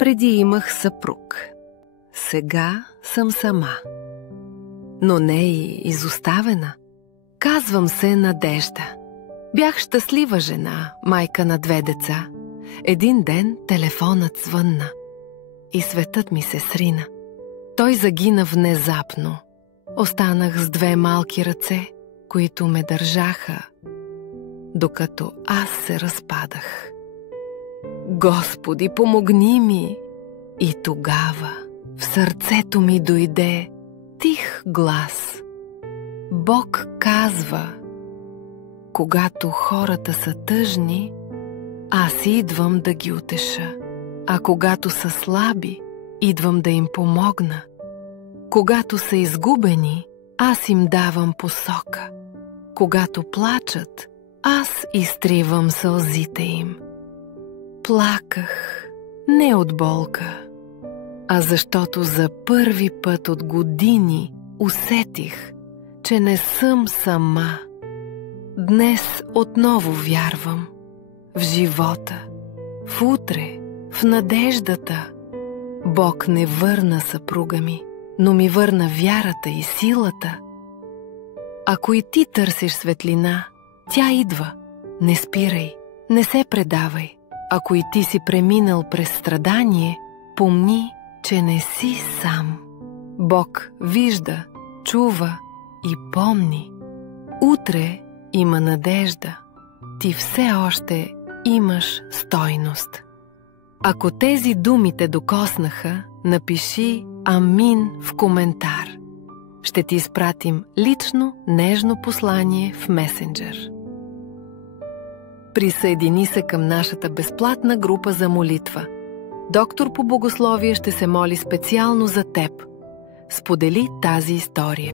Преди имах съпруг. Сега съм сама. Но не и изоставена. Казвам се Надежда. Бях щастлива жена, майка на 2 деца. Един ден телефонът звънна и светът ми се срина. Той загина внезапно. Останах с 2 малки ръце, които ме държаха, докато аз се разпадах. Господи, помогни ми! И тогава в сърцето ми дойде тих глас. Бог казва: когато хората са тъжни, аз идвам да ги утеша, а когато са слаби, идвам да им помогна. Когато са изгубени, аз им давам посока. Когато плачат, аз изтривам сълзите им. Плаках не от болка, а защото за първи път от години усетих, че не съм сама. Днес отново вярвам в живота, в утре, в надеждата. Бог не върна съпруга ми, но ми върна вярата и силата. Ако и ти търсиш светлина, тя идва. Не спирай, не се предавай. Ако и ти си преминал през страдание, помни, че не си сам. Бог вижда, чува и помни. Утре има надежда. Ти все още имаш стойност. Ако тези думи те докоснаха, напиши амин в коментар. Ще ти изпратим лично, нежно послание в месенджер. Присъедини се към нашата безплатна група за молитва. Доктор по богословие ще се моли специално за теб. Сподели тази история.